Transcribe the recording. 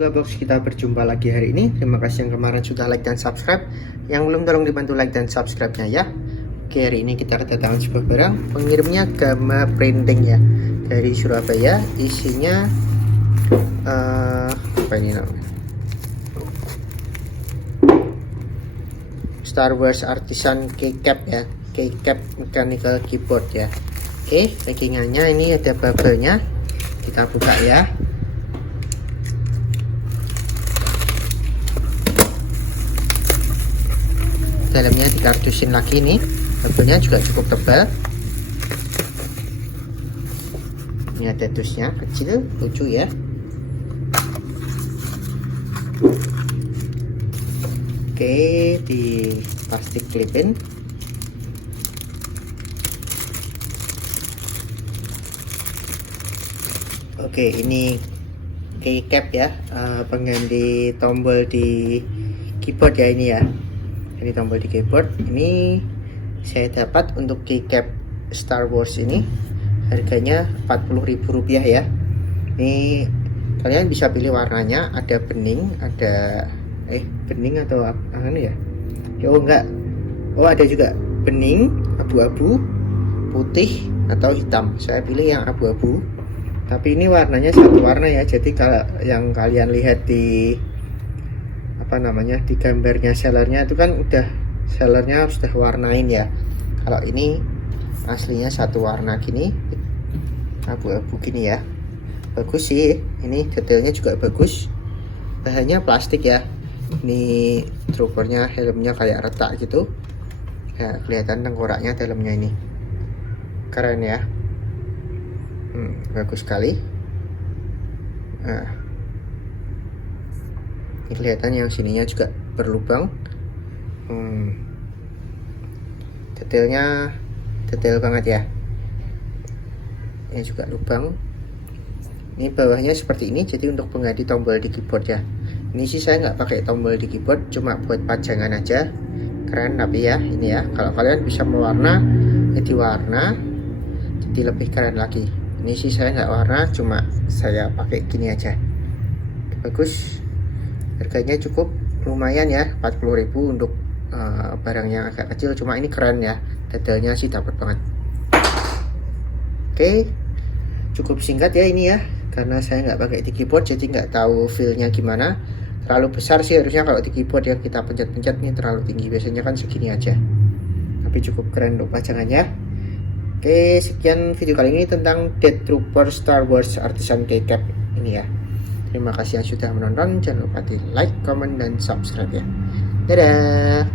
Gabox, kita berjumpa lagi hari ini. Terima kasih yang kemarin sudah like dan subscribe. Yang belum tolong dibantu like dan subscribe-nya ya. Oke, hari ini kita kedatangan sebuah barang. Pengirimnya Gama Printing ya, dari Surabaya. Isinya apa ini namanya? Star Wars Artisan Keycap ya, Keycap Mechanical Keyboard ya. Oke, packingannya ini ada bubble-nya. Kita buka ya. Dalamnya dikartusin lagi nih, bubble-nya juga cukup tebal. Ini ada dusnya kecil, lucu ya. Oke, di plastik clip-in. Oke, ini keycap ya, pengganti tombol di keyboard ya ini ya. Ini tombol di keyboard. Ini saya dapat untuk keycap Star Wars ini harganya Rp40.000 ya. Ini kalian bisa pilih warnanya, ada bening, ada bening atau apa ya? Oh enggak. Oh ada juga bening, abu-abu, putih atau hitam. Saya pilih yang abu-abu. Tapi ini warnanya satu warna ya. Jadi kalau yang kalian lihat di di gambarnya sellernya itu kan sellernya sudah warnain ya. Kalau ini aslinya satu warna gini, abu-abu gini ya. Bagus sih, ini detailnya juga bagus. Bahannya plastik ya. Ini troopernya, helmnya kayak retak gitu ya, kelihatan tengkoraknya dalamnya ini. Keren ya. Bagus sekali. Nah, ini kelihatan yang sininya juga berlubang. Detailnya detail banget ya. Ini juga lubang. Ini bawahnya seperti ini, jadi untuk pengganti tombol di keyboard ya. Ini sih saya nggak pakai tombol di keyboard, cuma buat pajangan aja. Keren tapi ya, ini ya. Kalau kalian bisa mewarna, jadi warna, jadi lebih keren lagi. Ini sih saya nggak warna, cuma saya pakai gini aja. Bagus. Harganya cukup lumayan ya, 40.000 untuk barang yang agak kecil, cuma ini keren ya, detailnya sih dapat banget. Oke, cukup singkat ya ini ya, karena saya nggak pakai di keyboard, jadi nggak tahu feel-nya gimana. Terlalu besar sih harusnya kalau di keyboard ya, kita pencet-pencet nih terlalu tinggi, biasanya kan segini aja. Tapi cukup keren untuk pajangannya. Oke, sekian video kali ini tentang Death Trooper Star Wars Artisan Keycap ini ya. Terima kasih yang sudah menonton. Jangan lupa di like, comment, dan subscribe ya. Dadah.